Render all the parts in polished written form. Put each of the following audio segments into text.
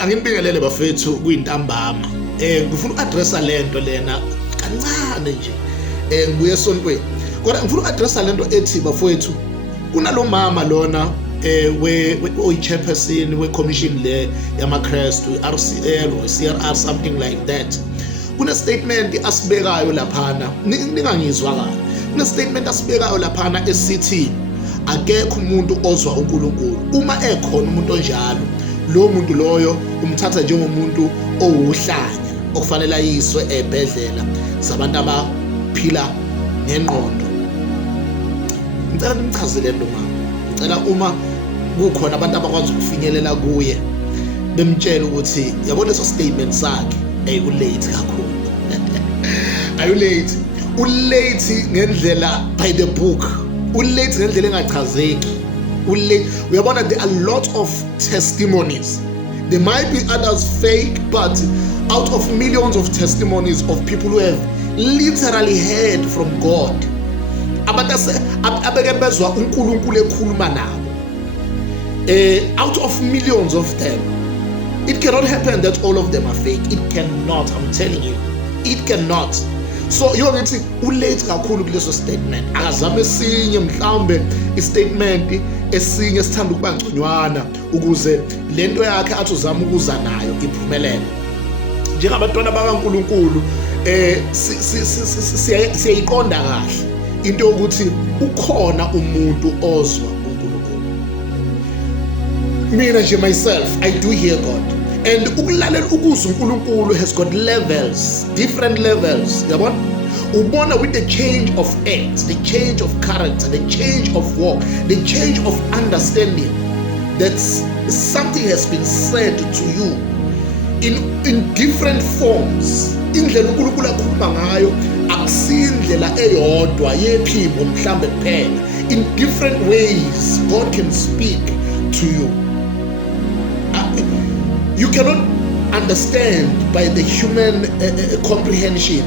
Angibingelele bafethu kuyintambama. Ngifuna uaddressa lento lena kancane nje. Ngibuye esontweni. Kodwa ngifuna uaddressa lento ethi bafethu kunalomama lona we-chairperson we-commission le yamaKrestu, RCL or CRR, something like that. Kune statement asibekayo laphana, ningangizwa kahle. Kune statement asibekayo laphana esithi akekho umuntu ozwa uNkulunkulu. Uma ekhona umuntu onjalo, lo muntu loyo umthatha njengomuntu owuhlanya okufanele ayiswe ebhedlela zabantu abaphila ngengqondo. Ngicela nimchazele lo mama. Ngicela uma kukhona abantu abakwazi ukufinyelela kuye bemtshela ukuthi yabona leso statement sakhe ulate kakhulu. Ayulate. Ulate ngendlela by the book. Ulate ngendlela engachazeki. Ulate. Uyabona there are a lot of testimonies. There might be others fake, but out of millions of testimonies of people who have literally heard from God, abeke bezwa uNkulunkulu ekhuluma nabo, out of millions of them, it cannot happen that all of them are fake. It cannot. I'm telling you, it cannot. So ngithi ulate kakhulu kuleso statement. Akazame esinye mhlawumbe istatement esinye sithanda ukuba ngconywana ukuze lento yakhe athi uzama ukuza nayo iphumelele. Njengabantwana bakaNkulunkulu siyayiqonda kahle into ukuthi ukhona umuntu ozwa uNkulunkulu. Mina nje myself, I do hear God. And ukulalela ukuzwa uNkulunkulu has got levels, different levels. Yabona? Ubona with the change of act, the change of character, the change of walk, the change of understanding. That something has been said to you in different forms. Indlela uNkulunkulu akhuluma ngayo akusindlela eyodwa yephimbo mhlambe kuphela. In different ways God can speak to you. You cannot understand by the human comprehension.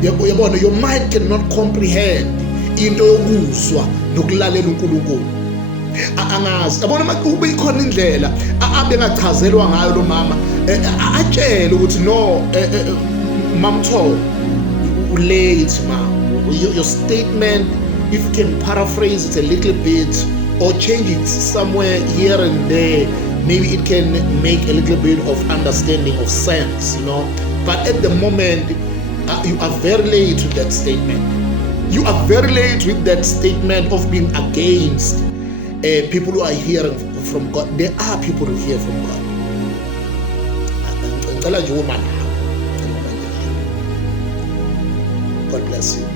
Yabona, your mind cannot comprehend into yokuzwa nokulalela uNkulunkulu. Angazi. Yabona makube ikhona indlela abengachazelwa ngayo lo mama, atshela ukuthi no, mamtho ulate mama. Your statement, if you can paraphrase it a little bit or change it somewhere here and there, maybe it can make a little bit of understanding of sense, you know. But at the moment, you are very late with that statement. You are very late with that statement of being against people who are hearing from God. There are people who hear from God. God bless you.